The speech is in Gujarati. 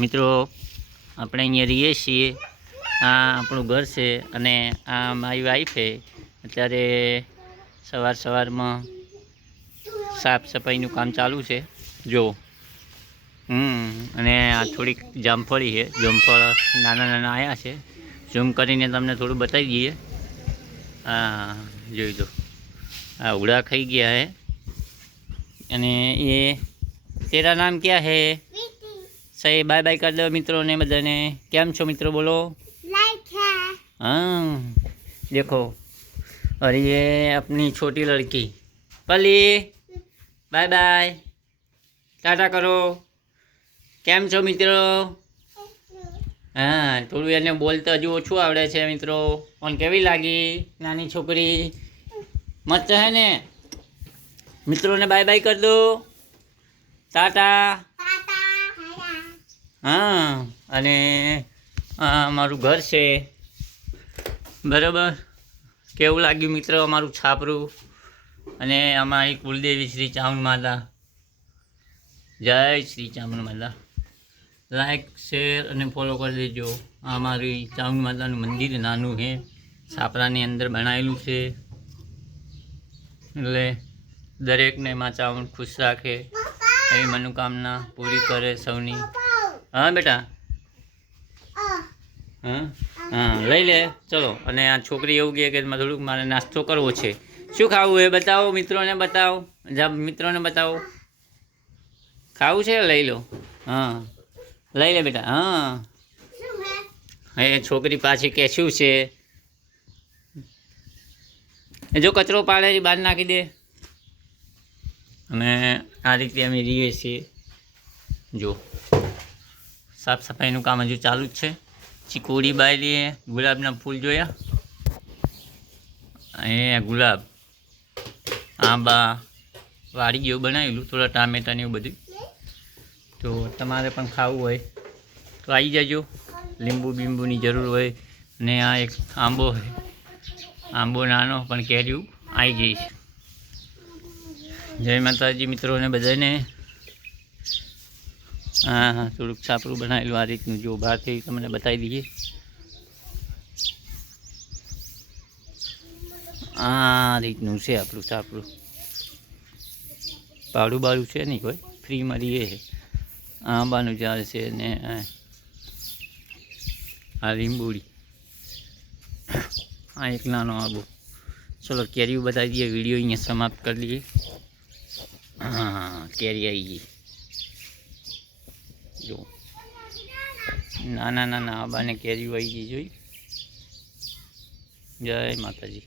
મિત્રો આપણે અહીંયા રહીએ છીએ, આ આપણું ઘર છે અને આ મારી વાઈફ છે. અત્યારે સવારમાં સાફ સફાઈનું કામ ચાલુ છે. જો અને આ થોડીક જામફળી છે. જામફળ નાના આવ્યા છે. ઝૂમ કરીને તમને થોડું બતાવી દઈએ. હા જોઈ દો, આ ઉડા ખાઈ ગયા है. અને એ તેરા નામ क्या है? सही बाय बाय कर दो मित्रों ने बधाने. केम छो मित्रों बोलो? लाइक है. हाँ देखो, और ये अपनी छोटी लड़की पली. बाय बाय, टाटा करो. केम छो मित्रों? हाँ थोड़ू એને બોલતા હજુ ઓછું આવડે છે મિત્રો. પણ કેવી લાગી નાની છોકરી? મસ્ત હે ને? મિત્રોને બાય બાય કર દો, ટાટા. હા અને આ અમારું ઘર છે બરાબર. કેવું લાગ્યું મિત્રો અમારું છાપરું? અને અમારી કુલદેવી શ્રી ચામુંડ માતા. જય શ્રી ચામુંડ માતા. લાઈક શેર અને ફોલો કરી દેજો. આ અમારી ચામુંડ માતાનું મંદિર નાનું છે, છાપરાની અંદર બનાવેલું છે. એટલે દરેકને માં ચામુંડ ખુશ રાખે એવી મનોકામના પૂરી કરે સૌની. હા બેટા, હા હા લઈ લે ચલો. અને આ છોકરી એવું કહે કે થોડુંક મારે નાસ્તો કરવો છે. શું ખાવું એ બતાવો મિત્રોને, બતાવો. જા મિત્રોને બતાવો. ખાવું છે લઈ લો. હા લઈ લે બેટા. હા એ છોકરી પાછી કે શું છે? એ જો કચરો પાડે બહાર નાખી દે. અને આ રીતે અમે રહીએ છીએ. જો સાફ સફાઈનું કામ હજુ ચાલુ જ છે. ચીકુડી બાયલીએ ગુલાબના ફૂલ જોયા. એ ગુલાબ આંબા વાડી જેવું બનાવેલું, થોડા ટામેટા ને એવું બધું. તો તમારે પણ ખાવું હોય તો આવી જજો. લીંબુ બીંબુની જરૂર હોય. અને આ એક આંબો છે. આંબો નાનો પણ કેરીયું આવી ગઈ છે. જય માતાજી મિત્રોને બધાને. હા હા થોડુંક છાપરું બનાવેલું આ રીતનું. જો બહારથી તમને બતાવી દઈએ. આ રીતનું છે આપણું છાપરું. ભાડું બાળું છે નહીં કોઈ, ફ્રીમાં રહીએ છે. આંબાનું ઝાડ છે ને આ લીંબુડી. આ એક નાનો આંબો. ચલો કેરીઓ બતાવી દઈએ. વિડીયો અહીંયા સમાપ્ત કરી દઈએ. હા કેરી આવી ગઈ. જો નાના આંબાને કેરીઓ આવી ગઈ જોઈ. જય માતાજી.